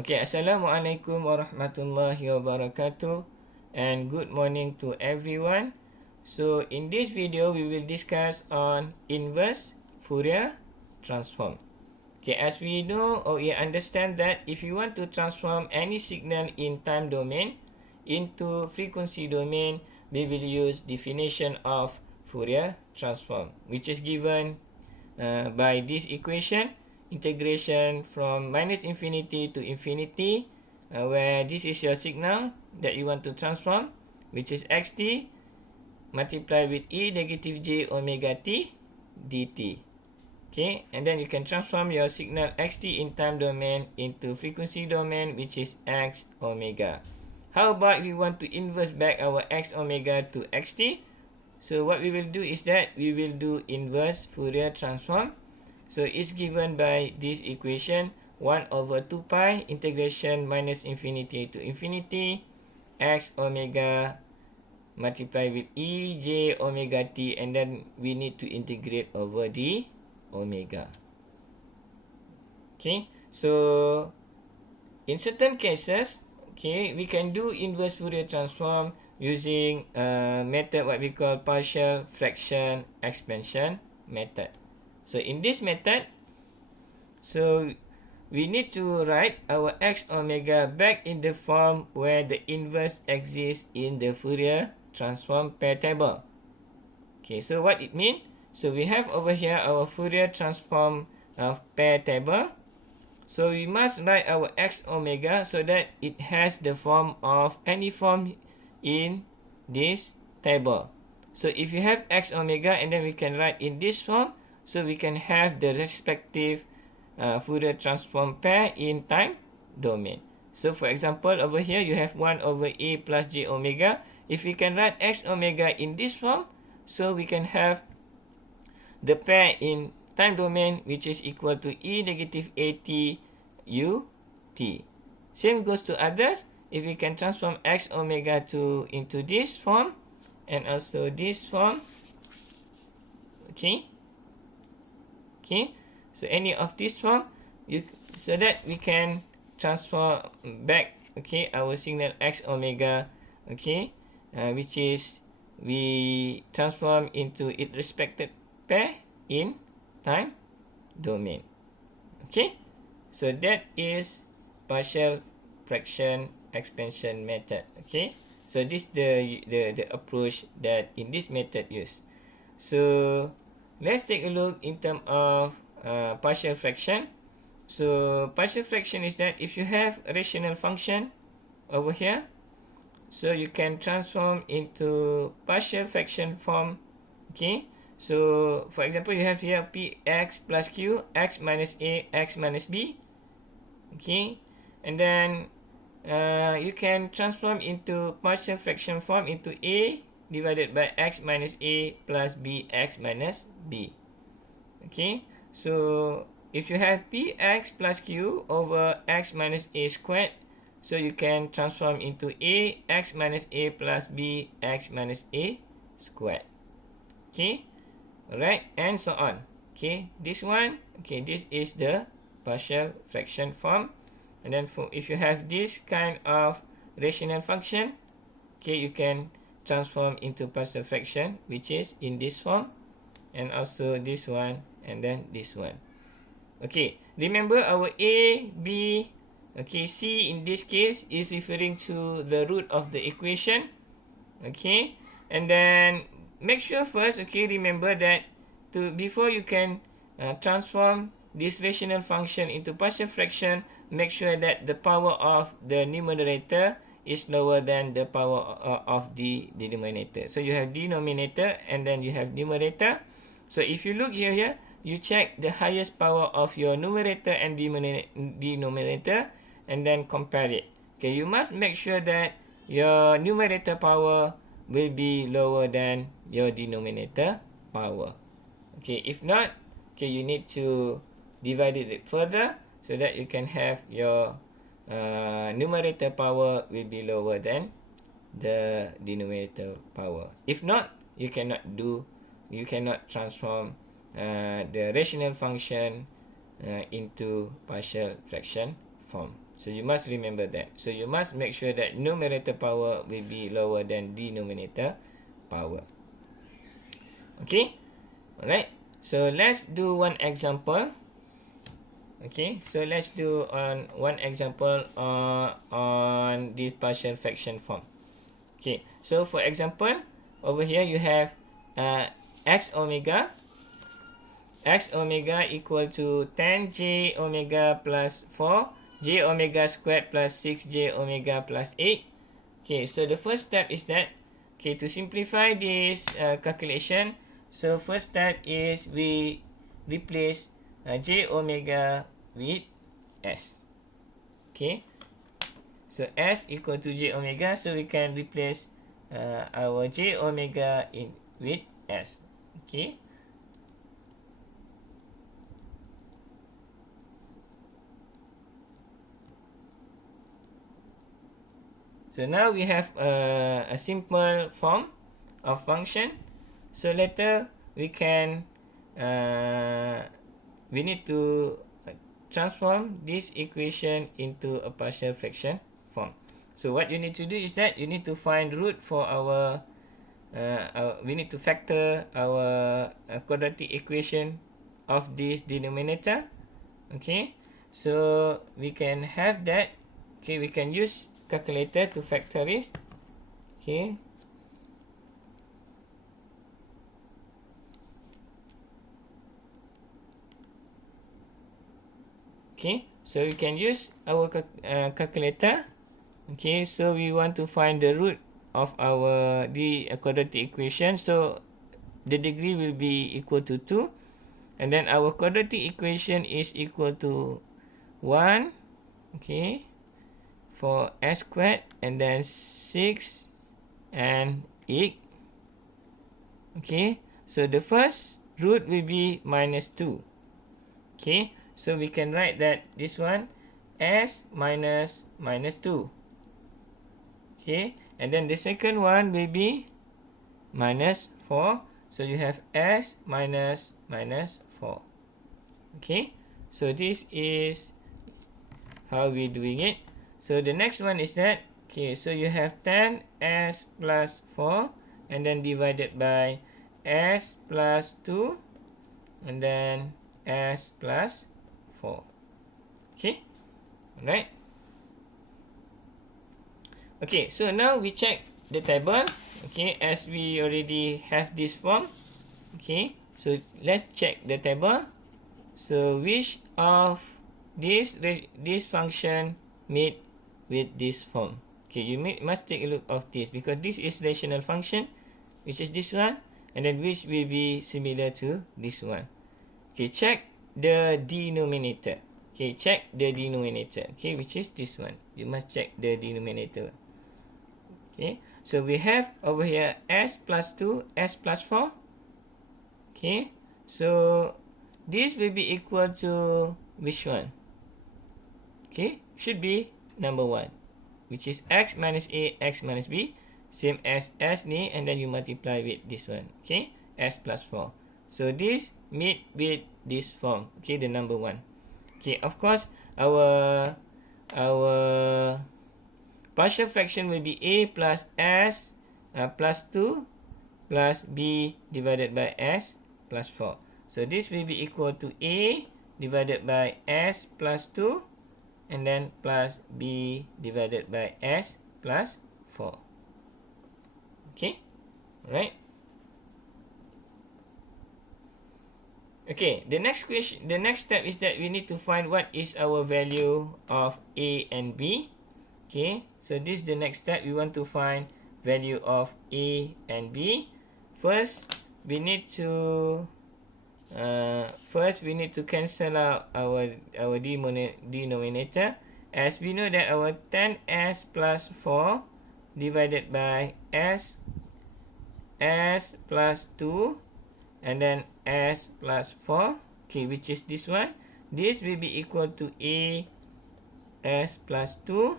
Okay, Assalamualaikum warahmatullahi wabarakatuh and good morning to everyone. So in this video we will discuss on inverse Fourier transform. Okay, as we know or we understand that if you want to transform any signal in time domain into frequency domain, we will use definition of Fourier transform, which is given by this equation, integration from minus infinity to infinity, where this is your signal that you want to transform, which is xt multiplied with e negative j omega t dt. Okay, and then you can transform your signal xt in time domain into frequency domain, which is x omega. How about if you want to inverse back our x omega to xt? So what we will do is that we will do inverse Fourier transform. So it's given by this equation 1 over 2 pi integration minus infinity to infinity x omega multiplied with e j omega t, and then we need to integrate over the omega. Okay, so in certain cases, okay, we can do inverse Fourier transform using a method what we call partial fraction expansion method. So in this method, so we need to write our x omega back in the form where the inverse exists in the Fourier transform pair table. Okay, so what it means? So we have over here our Fourier transform pair table. So we must write our x omega so that it has the form of any form in this table. So if you have x omega and then we can write in this form, so we can have the respective Fourier transform pair in time domain. So for example, over here you have 1 over a plus j omega. If we can write x omega in this form, so we can have the pair in time domain, which is equal to e negative at ut. Same goes to others. If we can transform x omega into this form and also this form, okay, so any of this form, so that we can transfer back, okay, our signal x omega, okay, which is we transform into its respective pair in time domain. Okay, so that is partial fraction expansion method. Okay, so this the approach that in this method used. So let's take a look in terms of partial fraction. So partial fraction is that if you have a rational function over here, so you can transform into partial fraction form. Okay, so for example, you have here px plus q, x minus a, x minus b. Okay, and then you can transform into partial fraction form into a divided by x minus a plus b x minus b. Okay, so if you have px plus q over x minus a squared, so you can transform into a x minus a plus b x minus a squared. Okay, alright, and so on. Okay, this one, okay, this is the partial fraction form. And then if you have this kind of rational function, okay, you can transform into partial fraction, which is in this form, and also this one, and then this one. Okay, remember our a, b, okay, c in this case is referring to the root of the equation. Okay, and then make sure first, okay, remember that before you can transform this rational function into partial fraction, make sure that the power of the numerator is lower than the power of the denominator. So you have denominator and then you have numerator. So if you look here, you check the highest power of your numerator and denominator and then compare it. Okay, you must make sure that your numerator power will be lower than your denominator power. Okay, if not, okay, you need to divide it further so that you can have your numerator power will be lower than the denominator power. If not, you cannot transform the rational function into partial fraction form. So you must remember that. So you must make sure that numerator power will be lower than denominator power. Okay, alright. So let's do one example. Okay, so let's do one example on this partial fraction form. Okay, so for example, over here you have x omega equal to 10j omega plus 4 j omega squared plus 6j omega plus 8. Okay, so the first step is that, okay, to simplify this calculation, so first step is we replace j omega with s. Okay, so s equal to j omega, so we can replace our j omega with s. Okay, so now we have a simple form of function. So later we can we need to transform this equation into a partial fraction form. So what you need to do is that you need to find root for our we need to factor our quadratic equation of this denominator. Okay, so we can have that. Okay, we can use calculator to factor it. Okay, okay, so we can use our calculator. Okay, so we want to find the root of our quadratic equation. So the degree will be equal to 2, and then our quadratic equation is equal to 1. Okay, for s squared, and then 6 and 8. Okay, so the first root will be minus 2. Okay, so we can write that this one s minus 2. Okay, and then the second one will be minus 4. So you have s minus 4. Okay, so this is how we doing it. So the next one is that, okay, so you have 10s plus 4, and then divided by s plus 2, and then s plus 4. Okay, alright. Okay, so now we check the table. Okay, as we already have this form. Okay, so let's check the table. So which of this function meet with this form? Okay, you must take a look of this, because this is rational function, which is this one, and then which will be similar to this one. Okay, check the denominator. Okay, check the denominator. Okay, which is this one. You must check the denominator. Okay, so we have over here s plus 2, s plus 4. Okay, so this will be equal to which one? Okay, should be number 1, which is x minus a, x minus b, same as s ni, and then you multiply with this one. Okay, s plus 4. So this meet with this form. Okay, the number 1. Okay, of course, our partial fraction will be a plus s plus 2 plus b divided by s plus 4. So this will be equal to a divided by s plus 2, and then plus b divided by s plus 4. Okay, alright. Okay, the next step is that we need to find what is our value of a and b. Okay, so this is the next step. We want to find value of a and b. First, we need to cancel out our denominator, as we know that our 10s plus 4 divided by s plus 2, and then s plus 4, okay, which is this one. This will be equal to a s plus 2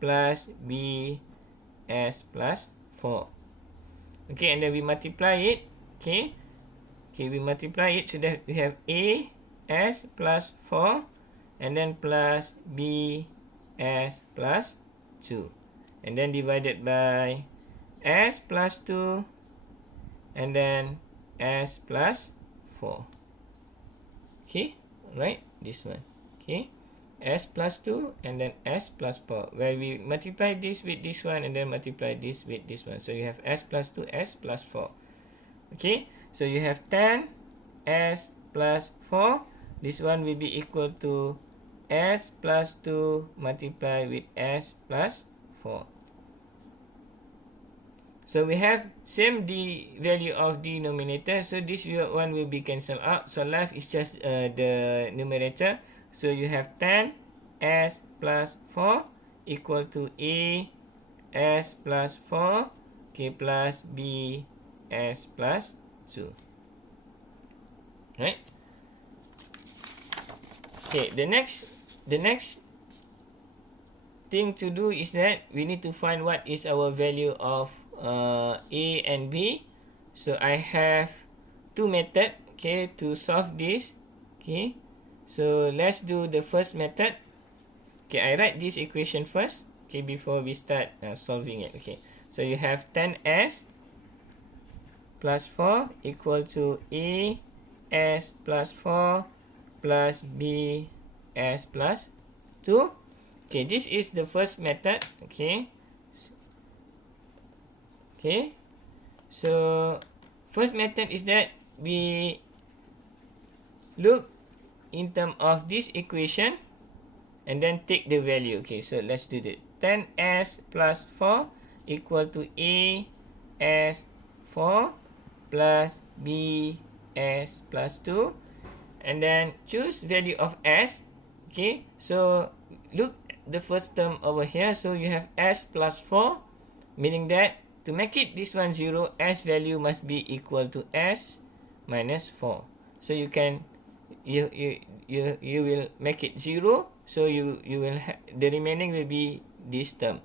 plus b s plus 4. Okay, and then we multiply it. Okay, we multiply it so that we have a s plus 4, and then plus b s plus 2, and then divided by s plus 2, and then s plus 4. Okay, right, this one. Okay, s plus 2 and then s plus 4, where we multiply this with this one and then multiply this with this one. So you have s plus 2, s plus 4. Okay, so you have 10 s plus 4. This one will be equal to s plus 2 multiplied with s plus 4. So we have same the value of denominator, so this one will be cancelled out, so left is just the numerator. So you have 10 s plus 4 equal to a s plus 4, okay, plus b s plus 2. Right? Okay, the next thing to do is that we need to find what is our value of a and b. So I have two methods, okay, to solve this. Okay, so let's do the first method. Okay, I write this equation first, okay, before we start solving it. Okay, so you have 10s plus 4 equal to a s plus 4 plus b s plus 2. Okay, this is the first method. Okay, okay, so first method is that we look in terms of this equation and then take the value. Okay, so let's do that. 10s plus 4 equal to a s 4 plus b s plus 2, and then choose value of s. Okay, so look the first term over here. So you have s plus 4, meaning that to make it this one 0, s value must be equal to s minus 4. So you can you will make it 0. So you will the remaining will be this term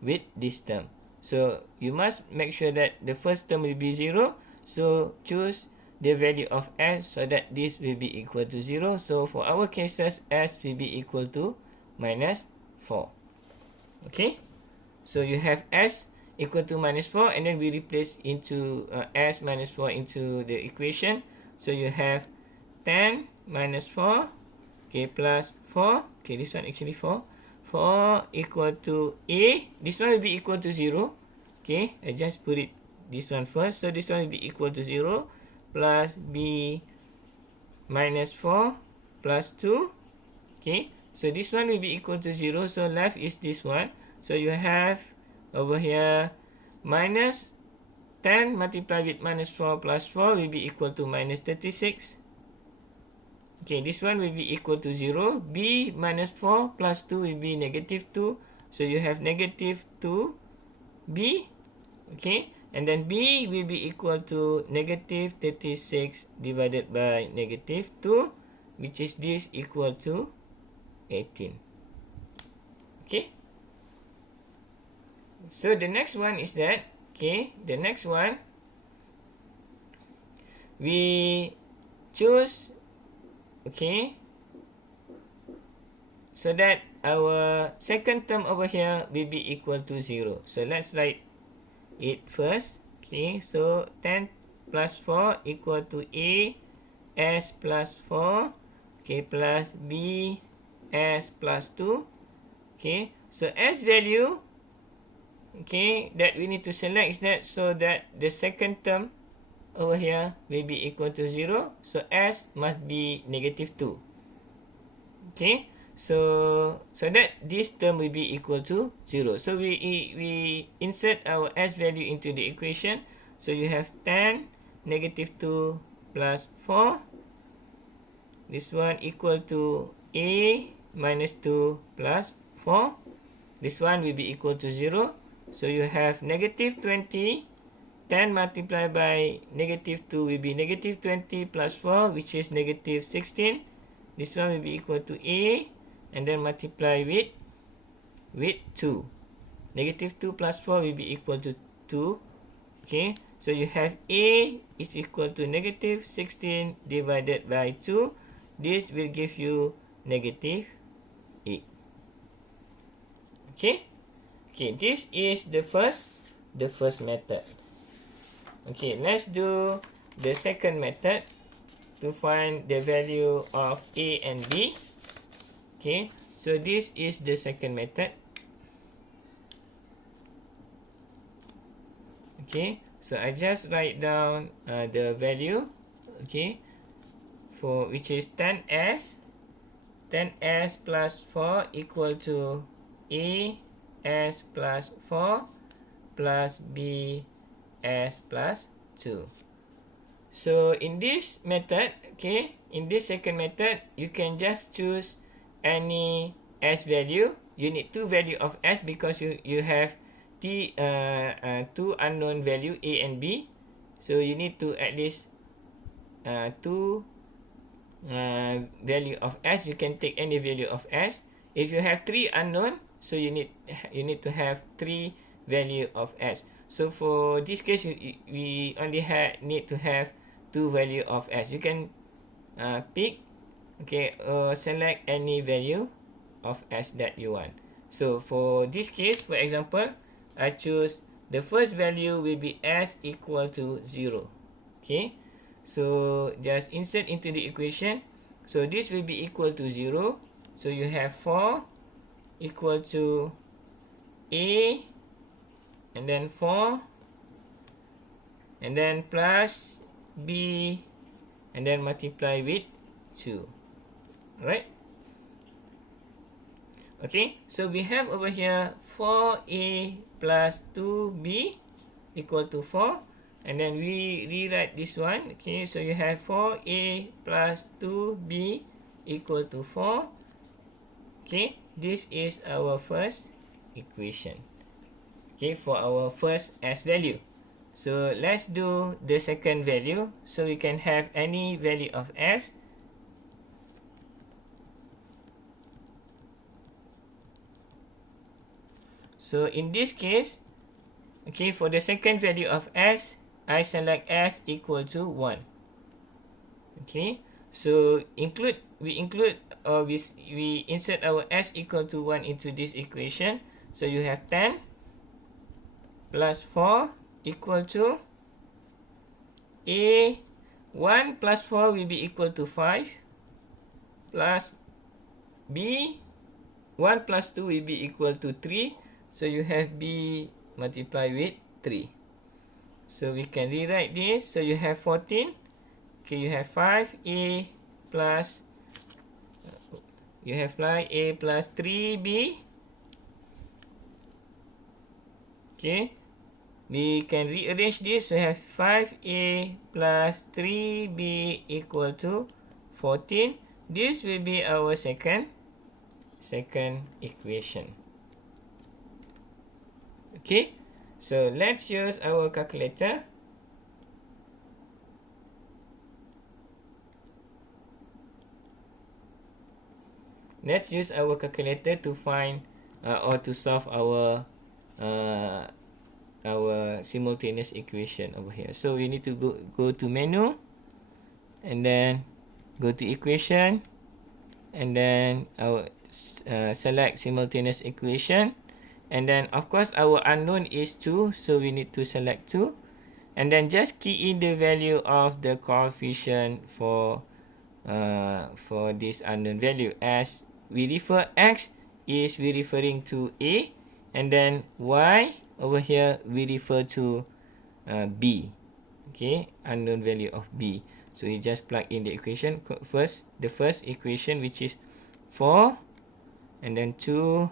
with this term. So you must make sure that the first term will be 0. So choose the value of s so that this will be equal to 0. So for our cases, s will be equal to minus 4. Okay, so you have s equal to minus 4, and then we replace into s minus 4 into the equation. So you have 10 minus 4, okay, plus 4, okay, this one actually 4 equal to a, this one will be equal to 0. Okay, I just put it this one first. So this one will be equal to 0 plus b minus 4 plus 2. Okay, so this one will be equal to 0. So left is this one. So you have over here minus 10 multiplied with minus 4 plus 4 will be equal to minus 36. Okay, this one will be equal to 0. B minus 4 plus 2 will be negative 2. So you have negative 2b. Okay, and then b will be equal to negative 36 divided by negative 2, which is this equal to 18. Okay, so the next one is that, okay, the next one we choose, okay, so that our second term over here will be equal to 0. So let's write it first. Okay, so 10 plus 4 equal to a s plus 4, okay, plus b s plus 2. Okay, so s value, okay, that we need to select is that so that the second term over here will be equal to 0. So s must be negative 2. Okay, so that this term will be equal to 0. So we insert our s value into the equation. So you have 10 negative 2 plus 4. This one equal to a minus 2 plus 4. This one will be equal to 0. So you have negative 20. 10 multiplied by negative 2 will be negative 20 plus 4, which is negative 16. This one will be equal to a, and then multiply with 2. Negative 2 plus 4 will be equal to 2. Okay, so you have a is equal to negative 16 divided by 2. This will give you negative 8. Okay. Okay, this is the first method. Okay, let's do the second method to find the value of A and B. Okay, so this is the second method. Okay, so I just write down the value. Okay, for which is 10s plus 4 equal to A s plus 4 plus B s plus 2. So in this method, okay, in this second method, you can just choose any s value. You need two value of s because you have two unknown value A and B. So you need to at least two value of s. You can take any value of s. If you have three unknown, so you need to have three value of s. So for this case, we only need to have two value of s. You can pick, okay, select any value of s that you want. So for this case, for example, I choose the first value will be s equal to 0. Okay, so just insert into the equation. So this will be equal to 0. So you have 4 equal to A, and then 4, and then plus B, and then multiply with 2. Alright. Okay, so we have over here 4A plus 2B equal to 4. And then we rewrite this one. Okay, so you have 4A plus 2B equal to 4. Okay, this is our first equation. Okay, for our first s value. So let's do the second value. So we can have any value of s. So in this case, okay, for the second value of s, I select s equal to 1. Okay, so we insert our s equal to 1 into this equation. So you have 10 plus 4 equal to A, 1 plus 4 will be equal to 5, plus B, 1 plus 2 will be equal to 3. So you have B multiplied with 3. So we can rewrite this. So you have 14. Okay, you have 5A plus, you have 5A plus 3B. Okay, we can rearrange this. So we have 5A plus 3B equal to 14. This will be our second equation. Okay, so let's use our calculator. Let's use our calculator to find or to solve our simultaneous equation over here. So we need to go to menu, and then go to equation, and then our select simultaneous equation, and then of course our unknown is 2, so we need to select 2, and then just key in the value of the coefficient for this unknown value. As we refer x is we referring to A, and then y over here we refer to B. Okay, unknown value of B. So we just plug in the equation. First, the first equation, which is 4, and then 2,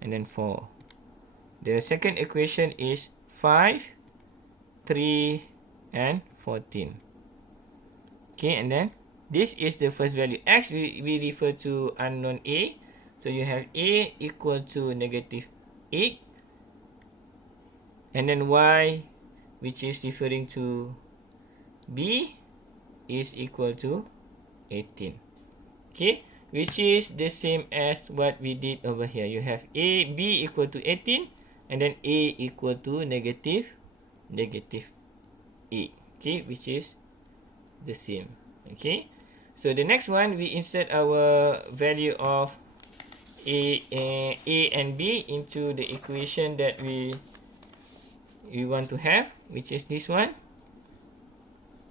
and then 4. The second equation is 5, 3, and 14. Okay, and then this is the first value. X we refer to unknown A. So you have A equal to negative 8. And then Y, which is referring to B, is equal to 18. Okay, which is the same as what we did over here. You have B equal to 18, and then A equal to negative 8. Okay, which is the same. Okay, so the next one, we insert our value of A and B into the equation that we want to have, which is this one.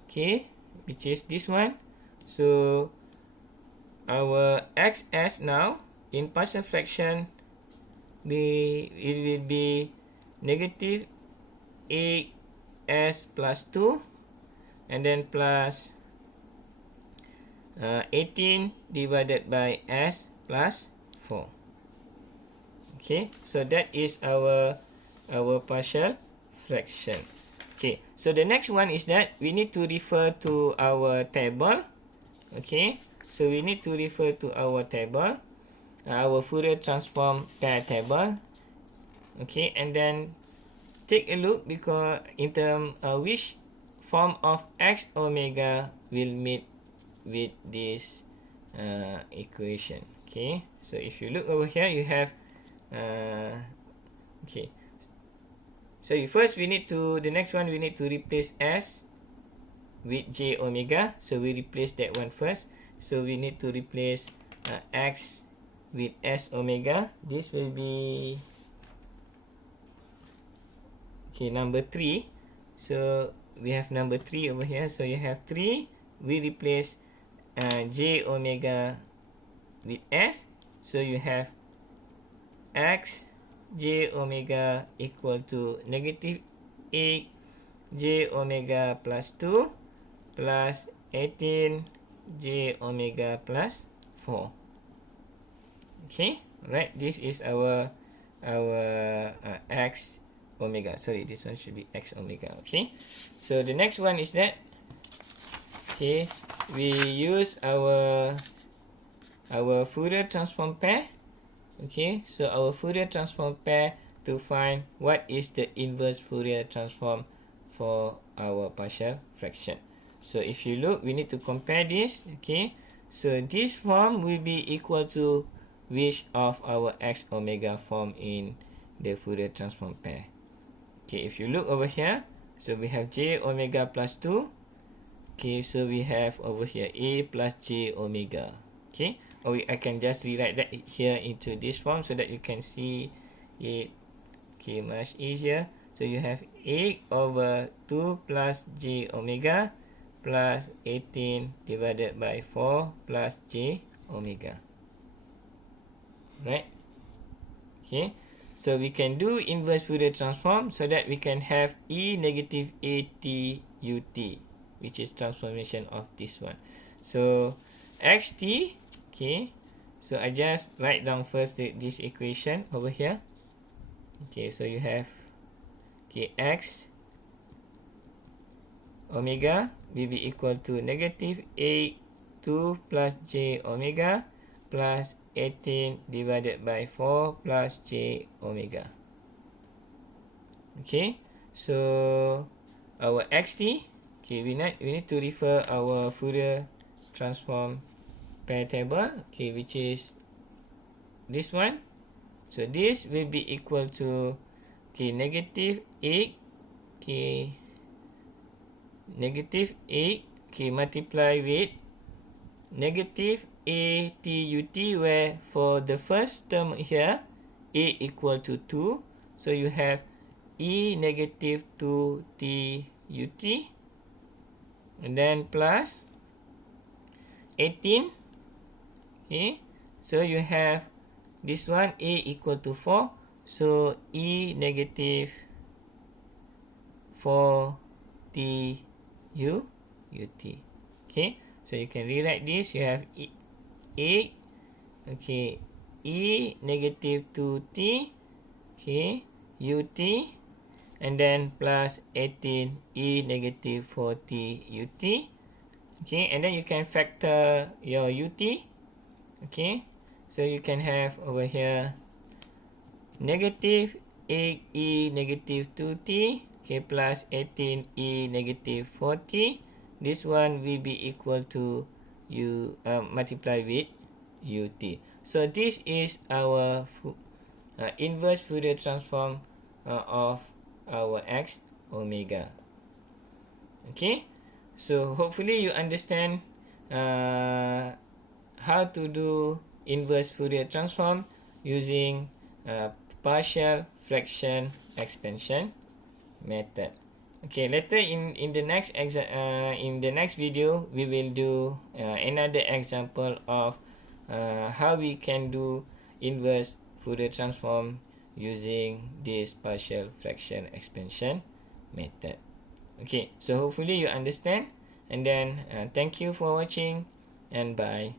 Okay, which is this one. So our xs now in partial fraction, it will be negative as plus 2 and then plus 18 divided by s plus 4. Okay, so that is our partial fraction. Okay, so the next one is that we need to refer to our table. Okay, so we need to refer to our table, our Fourier transform pair table. Okay, and then take a look because in term which form of x omega will meet with this equation. Okay, so if you look over here, you have okay. So first we need to, the next one we need to replace s with j omega. So we replace that one first. So we need to replace x with s omega. This will be okay, number 3. So we have number 3 over here. So you have 3. We replace j omega with s. So you have x j omega equal to negative 8 j omega plus 2 plus 18 j omega plus 4. Okay, right, this is our x omega. Sorry, this one should be x omega. Okay, so the next one is that, okay, we use our Fourier transform pair. Okay, so our Fourier transform pair to find what is the inverse Fourier transform for our partial fraction. So if you look, we need to compare this. Okay, so this form will be equal to which of our x omega form in the Fourier transform pair. Okay, if you look over here, so we have j omega plus 2. Okay, so we have over here a plus j omega. Okay, or I can just rewrite that here into this form so that you can see it, okay, much easier. So you have a over 2 plus j omega plus 18 divided by 4 plus j omega. Right? Okay, so we can do inverse Fourier transform so that we can have e negative at ut, which is transformation of this one. So xt, okay, so I just write down first this equation over here. Okay, so you have, okay, x omega will be equal to negative 8 2 plus j omega plus 18 divided by 4 plus j omega. Okay, so our xt, okay, we need to refer our Fourier transform pair table, okay, which is this one. So this will be equal to, okay, negative 8, okay, negative 8, okay, multiply with negative a t ut, where for the first term here a equal to 2, so you have e negative 2 t ut, and then plus 18. Okay, so you have this one a equal to 4, so e negative 4 t u ut. Okay, so you can rewrite this. You have a, okay, e negative 2t, okay, ut, and then plus 18 e negative 4t ut. Okay, and then you can factor your ut. Okay, so you can have over here negative 8 e negative 2t, okay, plus 18 e negative 4t. This one will be equal to u multiply with ut. So this is our inverse Fourier transform of our x omega. Okay, so hopefully you understand how to do inverse Fourier transform using partial fraction expansion method. Okay, later in the next in the next video we will do another example of how we can do inverse Fourier transform using this partial fraction expansion method. Okay, so hopefully you understand, and then thank you for watching, and bye.